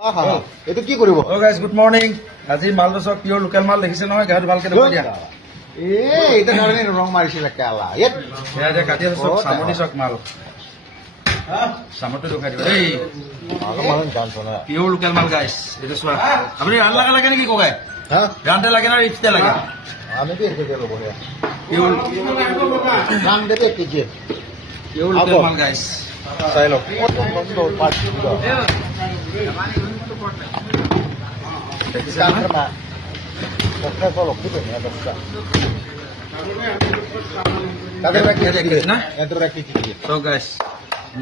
এইটো কি কৰিব গাইজ গুড মৰ্ণিং আজি মালটো চব পিয়ৰ লোকেল মাল দেখিছে নহয় গাহটো ভালকে দেখুৱাই দিয়া এইটো কাৰণে ৰং মাৰিছিলে কেলা সেয়া যে কাটি আছো চব চামনি চক মাল চামৰটো দেখুৱাই দিব দেই পিয়ৰ লোকেল মাল গাইজ এইটো চোৱা আপুনি ৰান লাগা লাগে নেকি ককাই ৰানতে লাগে না ৰিক্সতে লাগে আমিতো একেকে ল'ব পিয়ৰ দাম দেবে এক কেজি পিয়ৰ লোকেল মাল গাইজ চাই লওক দেখিছে নহয় So guys,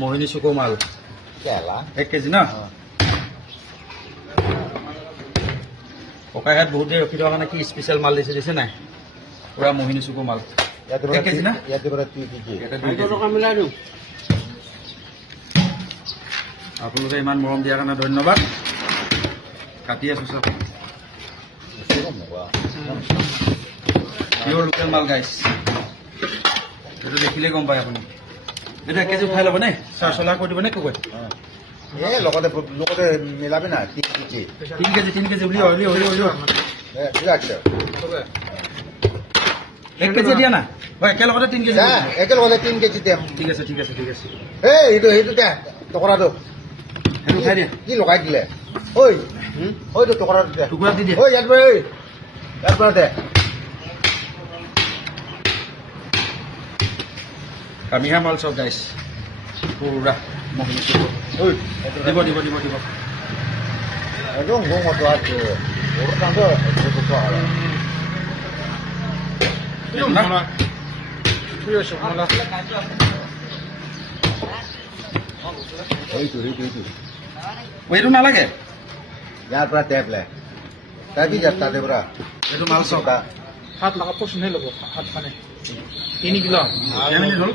মোহিনী চুকো মাল কেলা 1 কেজি না ককাইহাত বহুত দেৰি ৰখি থকা কাৰণে কি স্পেচিয়েল মাল দিছে নাই পুৰা মোহিনী চুকো মাল 1 কেজি না ইয়াতে পৰা 2 কেজি এটা 2 কেজি মিলাই দিওঁ আপোনালোকে ইমান মৰম দিয়াৰ কাৰণে ধন্যবাদ কাটি আছো চব পিয়ৰ লোকেল মাল গাইছ এইটো দেখিলে গম পায় আপুনি এটা 1 কেজি উঠাই ল'ব নে চাৰ চলা কৰি দিব নে কৈ লগতে মিলাবি না 3 কেজি 3 কেজি উলিয়াও 1 কেজি দিয়া না একেলগতে 3 কেজি একেলগতে 3 কেজি দিম ঠিক আছে সেইটো দে টকৰাটো সেইটো উঠাই দিয়া কি লগাই দিলে ঐটো টকৰাটো দে টুকুৰা দি দিয়া ইয়াৰ পৰা দে কামিহা মাল চব গাইছ পুৰা মোহিনী চুকো দিব একদম ঘুমতো আছে ওৰ কাছে একটু তো আৰ এইটো নালাগে ইয়াৰ পৰা টেবলে তাকি যাত্ৰা দেবৰা এইটো মাল চব হাত লাগা পছন্দ হয়ে লোক হাত খানে 3 কিলো কেমিনি হ'ল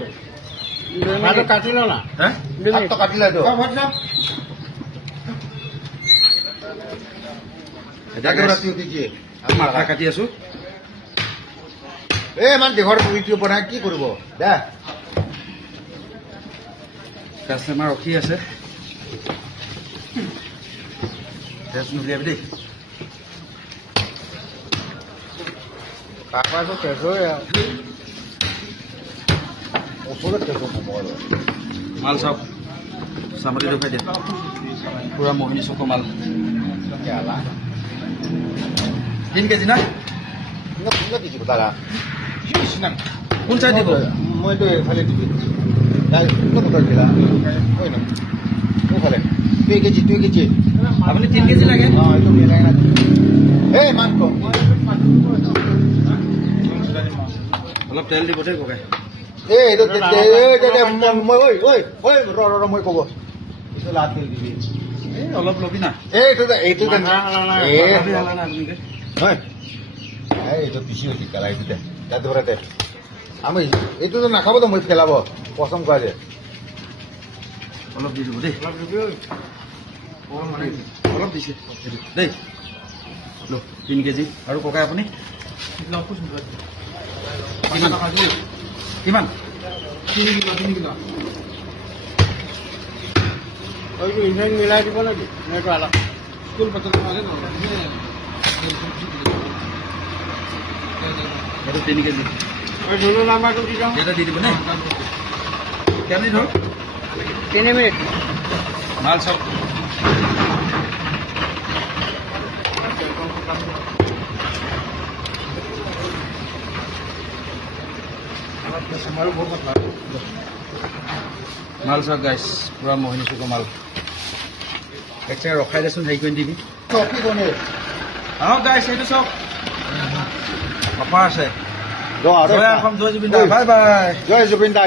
হাত কাটিল না হ্যাঁ হাতটো কাটিলে তো এটা একেবাৰে 2 কেজি মাথা কাটি আছো মান দেহৰ ভিডিঅ' বনাই কি কৰিব দে কাষ্টমাৰ ৰখি আছে তেজ নুলিয়াবি দেই কাকবাটো তেজই ওচৰত তেজৰ সময় মাল চব চামৰি দেখুৱাই দিয়া পুৰা মোহিনী চুকো মাল কেলা 3 কেজি না কোনটা কিছু দাদা কোন চাই দিব মইতো এফালে দিবি তাই কোনটা কথা দিলা ওই না ওফালে 2 কেজি আপুনি 3 কেজি লাগে এইটো মিলাই না মাংস অলপ তেল দিব দেই ককাই এইটো মই ক'ব এইটো লাভ তেল দিবি অলপ ল'বি না এইটো এইটো পিছি হৈছে কেলা এইটো দে তাতে পৰা দে আমি এইটোতো নাখাব তো মই পেলাব পচন্দ কৰা যে অলপ দি দিব দেই অলপ দিছে দেই 3 কেজি আৰু ককাই আপুনি কিমান 3 কিলো ওইটো ইনভাইট মিলাই দিব নাকি নেটো আলা স্কুল পত্র আছে না এটা 3 কেজি ওই জন্য নাম্বারটা দি দাও এটা দি দিব নে কেমনি ধর 3 মিনিট মাল সব মাল সব গাইছ পুৰা মোহিনী চুকো মাল একটা ৰখাই দেচোন হেৰি কৰি দিবি গাইছ সেইটো চব অফাৰ আছে জয় অসম জয় Zubeen the bye bye Jay Zubeen da